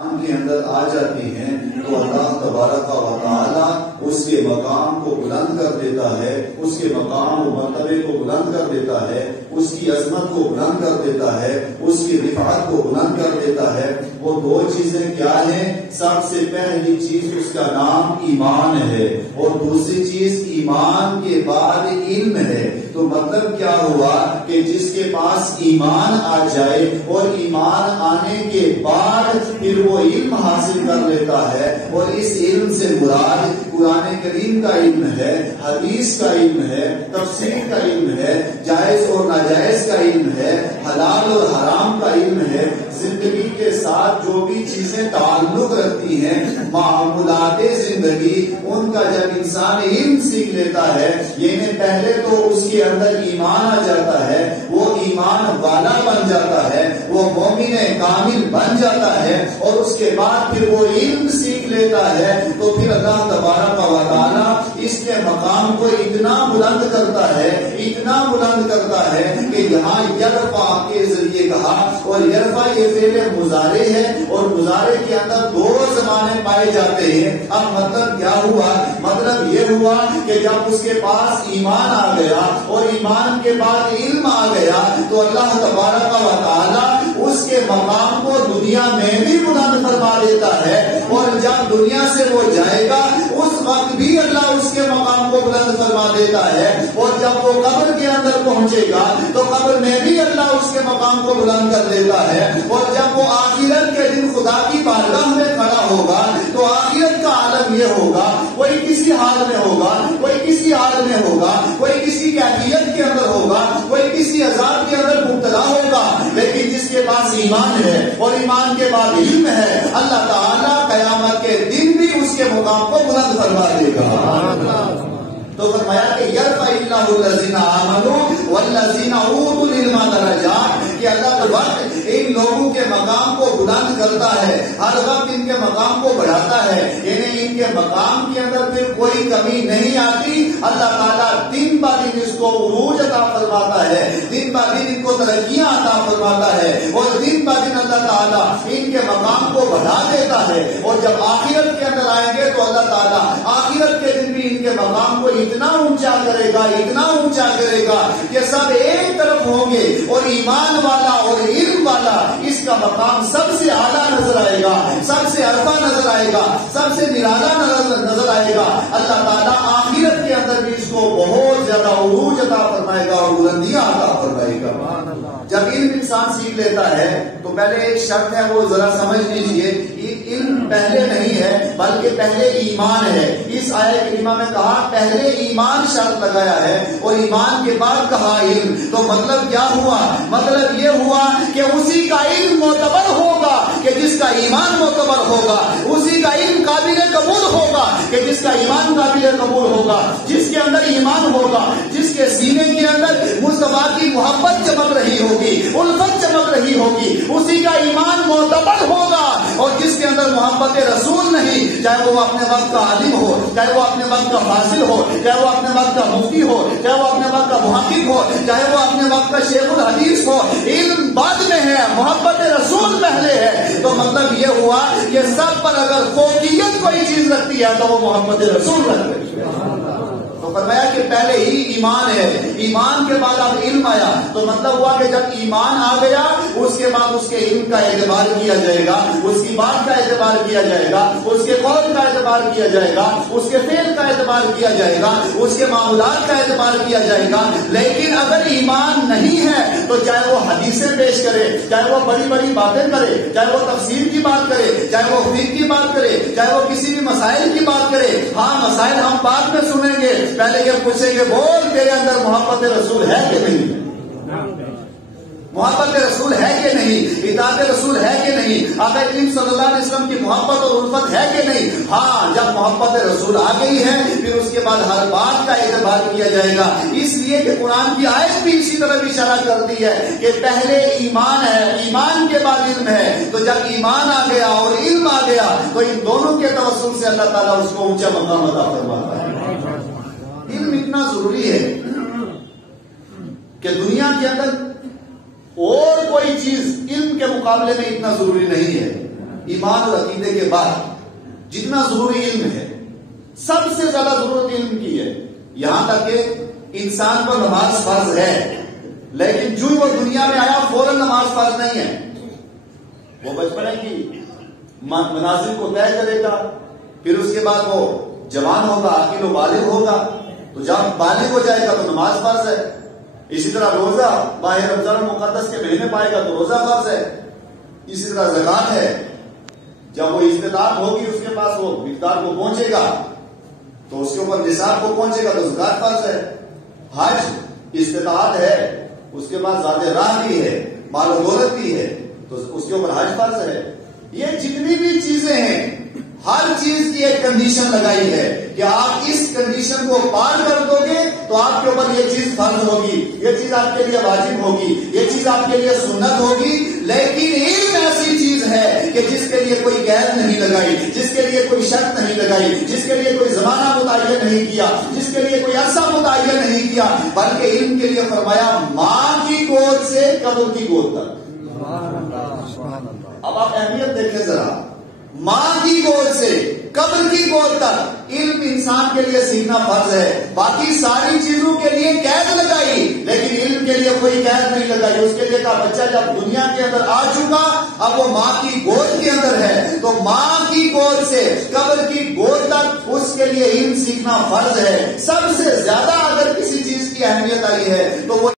کے اندر آ جاتی ہیں تو اللہ تبارک و تعالی اس کے مقام کو بلند کر دیتا ہے، اس کے مقام و مرتبے کو بلند کر دیتا ہے، اس کی عظمت کو بلند کر دیتا ہے، اس کی رفعت کو بلند کر دیتا ہے۔ وہ دو چیزیں کیا ہیں؟ سب سے پہلی چیز اس کا نام ایمان ہے، اور دوسری چیز ایمان کے بعد علم ہے۔ تو مطلب کیا ہوا کہ جس کے پاس ایمان آ جائے اور ایمان آنے کے بعد پھر وہ علم حاصل کر لیتا ہے، اور اس علم سے مراد قرآن کریم کا علم ہے، حدیث کا علم ہے، تفسیر کا علم ہے، جائز اور ناجائز کا علم ہے، حلال اور حرام کا علم ہے، زندگی کے ساتھ جو بھی چیزیں تعلق رکھتی ہیں، معاملات زندگی، ان کا جب انسان علم سیکھ لیتا ہے، یعنی پہلے تو اس کے اندر ایمان آ جاتا ہے، وہ ایمان والا بن جاتا ہے، وہ مومن کامل بن جاتا ہے، اور اس کے بعد پھر وہ علم سیکھ لیتا ہے، تو پھر اللہ تبارک و تعالی اس کے مقام کو اتنا بلند کرتا ہے، اتنا بلند کرتا ہے کہ یہاں یرفع کے ذریعے کہا، اور یرفع یہ فعل مضارع ہے، اور مضارع کے اندر دو زمانے پائے جاتے ہیں۔ اب مطلب کیا ہوا؟ مطلب یہ ہوا کہ جب اس کے پاس ایمان آ گیا اور ایمان کے بعد علم آ گیا، تو اللہ تبارک و تعالی اس کے مقام کو دنیا میں بھی بلند فرما دیتا ہے، اور جب دنیا سے وہ جائے گا اس وقت بھی اللہ اس کے مقام کو بلند فرما دیتا ہے، اور جب وہ قبر کے اندر پہنچے گا تو قبر میں بھی اللہ اس کے مقام کو بلند کر دیتا ہے، اور جب وہ آخرت کے دن خدا کی بارگاہ میں کھڑا ہوگا تو آخرت کا عالم یہ ہوگا، کوئی کسی حال میں ہوگا، کوئی کسی حال میں ہوگا، کوئی کسی کیفیت کے اندر ہوگا، کوئی کسی عذاب کے اندر مبتلا ہوگا، لیکن جس کے پاس ایمان ہے اور ایمان کے بعد علم ہے، اللہ تعالیٰ قیامت کے دن بھی اس کے مقام کو بلند فرما دے گا۔ تو فرمایا کہ یرفع اللہ الذین آمنوا والذین اوتوا العلم درجات، کہ اللہ تبارک ان لوگوں کے مقام کو بلند کرتا ہے، ہر وقت ان کے مقام کو بڑھاتا ہے، یعنی ان کے مقام کے اندر پھر کوئی کمی نہیں آتی۔ اللہ تعالیٰ دن بہ دن اس کو عروج عطا فرماتا ہے، دن بہ دن ان کو ترقیاں عطا فرماتا ہے، اور دن بہ دن اللہ تعالیٰ ان کے مقام کو بڑھا دیتا ہے، اور جب آخرت کے اندر آئیں گے تو اللہ تعالیٰ آخرت کے دن بھی ان کے مقام کو اتنا اونچا کرے گا، اتنا اونچا کرے گا کہ سب ایک طرف ہوں گے، اور ایمان والا اور علم والا اس کا مقام سب سے اعلیٰ نظر آئے گا، سب سے عرفہ نظر آئے گا، سب سے نرالا نظر آئے گا۔ اللہ تعالیٰ آخرت کے اندر بھی اس کو بہت زیادہ عروج عطا فرمائے گا اور بلندیاں عطا فرمائے گا۔ جب علم انسان سیکھ لیتا ہے تو پہلے ایک شرط ہے، وہ ذرا سمجھ لیجئے، علم پہلے نہیں ہے بلکہ پہلے ایمان ہے۔ اس آیت کریمہ میں کہا پہلے ایمان شرط لگایا ہے، اور ایمان کے بعد کہا علم، تو مطلب کیا ہوا؟ مطلب یہ ہوا کہ اسی کا علم معتبر ہوگا کہ جس کا ایمان معتبر ہوگا، اسی کا علم قابل قبول ہوگا کہ جس کا ایمان قابل قبول ہوگا، جس کے اندر ایمان ہوگا، جس کے سینے کے اندر مصطفیٰ کی محبت چمک رہی ہوگی، الفت چمک رہی ہوگی، اسی کا ایمان معتبر ہوگا۔ اور جس کے اندر محبت رسول نہیں، چاہے وہ اپنے وقت کا عالم ہو، چاہے وہ اپنے وقت کا فاضل ہو، چاہے وہ اپنے وقت کا مفتی ہو، چاہے وہ اپنے وقت کا محقق ہو، چاہے وہ اپنے وقت کا شیخ الحدیث ہو، علم بعد میں ہے، محبت رسول پہلے ہے، تو مطلب یہ ہوا کہ سب پر اگر فوقیت کوئی چیز رکھتی ہے تو وہ محبت رسول رکھتی ہے۔ تو فرمایا کہ پہلے ہی ایمان ہے، ایمان کے بعد اب علم آیا، تو مطلب ہوا کہ جب ایمان آ گیا اس کے بعد اس کے علم کا اعتبار کیا جائے گا، اس کی بات کا اعتبار کیا جائے گا، اس کے قول کا اعتبار کیا جائے گا، اس کے فعل کا اعتبار کیا جائے گا، اس کے معاملات کا اعتبار کیا جائے گا۔ لیکن اگر ایمان نہیں ہے تو چاہے وہ حدیثیں پیش کرے، چاہے وہ بڑی بڑی باتیں کرے، چاہے وہ تفسیر کی بات کرے، چاہے وہ فقہ کی بات کرے، چاہے وہ کسی بھی مسائل کی بات کرے، ہاں مسائل ہم بعد میں سنیں گے، پہلے یہ پوچھیں گے بول تیرے اندر محبت رسول ہے کہ نہیں، محبت رسول ہے کہ نہیں، اطاعت رسول ہے کہ نہیں، آقا کریم صلی اللہ علیہ وسلم کی محبت اور الفت ہے کہ نہیں۔ ہاں جب محبت رسول آ گئی ہے پھر اس کے بعد ہر بات کا اعتبار کیا جائے گا، اس لیے کہ قرآن کی آیت بھی اسی طرح اشارہ کرتی ہے کہ پہلے ایمان ہے، ایمان کے بعد علم ہے، تو جب ایمان آ گیا اور علم آ گیا تو ان دونوں کے توسل سے اللہ تعالیٰ اس کو اونچا مقام عطا فرماتا ہے۔ علم اتنا ضروری ہے کہ دنیا کے اندر اور کوئی چیز علم کے مقابلے میں اتنا ضروری نہیں ہے۔ ایمان اور عقیدے کے بعد جتنا ضروری علم ہے، سب سے زیادہ ضرورت علم کی ہے. یہاں تک کہ انسان پر نماز فرض ہے، لیکن جو وہ دنیا میں آیا فوراً نماز فرض نہیں ہے. وہ بچپنے کی منازل کو طے کرے گا، پھر اس کے بعد وہ جوان ہوگا، عاقل و بالغ ہوگا، تو جب بالغ ہو جائے گا تو نماز فرض ہے. اسی طرح روزہ ماہ رمضان المقدس کے مہینے پائے گا تو روزہ فرض ہے. اسی طرح زکات ہے، جب وہ استطاعت ہوگی اس کے پاس وہ مقدار کو پہنچے گا تو اس کے اوپر نصاب کو پہنچے گا تو زکات فرض ہے. حج استطاعت ہے، اس کے بعد زیادہ راہ بھی ہے، مال و دولت بھی ہے، تو اس کے اوپر حج فرض ہے. یہ جتنی بھی چیزیں ہیں ہر چیز کی ایک کنڈیشن لگائی ہے کہ آپ اس کنڈیشن کو پار کر دو گے تو آپ کے اوپر یہ چیز فرض ہوگی، یہ چیز آپ کے لیے واجب ہوگی، یہ چیز آپ کے لیے سنت ہوگی. لیکن علم ایسی چیز ہے کہ جس کے لیے کوئی قید نہیں لگائی، جس کے لیے کوئی شرط نہیں لگائی، جس کے لیے کوئی زمانہ متعین نہیں کیا، جس کے لیے کوئی عرصہ متعین نہیں کیا، بلکہ علم کے لیے فرمایا ماں کی گود سے قبر کی گود تک. اب آپ اہمیت دیکھیں ذرا، ماں کی گود سے قبر کی گود تک علم انسان کے لیے سیکھنا فرض ہے. باقی ساری چیزوں کے لیے قید لگائی، لیکن علم کے لیے کوئی قید نہیں لگائی. اس کے لیے کہا بچہ جب دنیا کے اندر آ چکا، اب وہ ماں کی گود کے اندر ہے، تو ماں کی گود سے قبر کی گود تک اس کے لیے علم سیکھنا فرض ہے. سب سے زیادہ اگر کسی چیز کی اہمیت آئی ہے تو وہ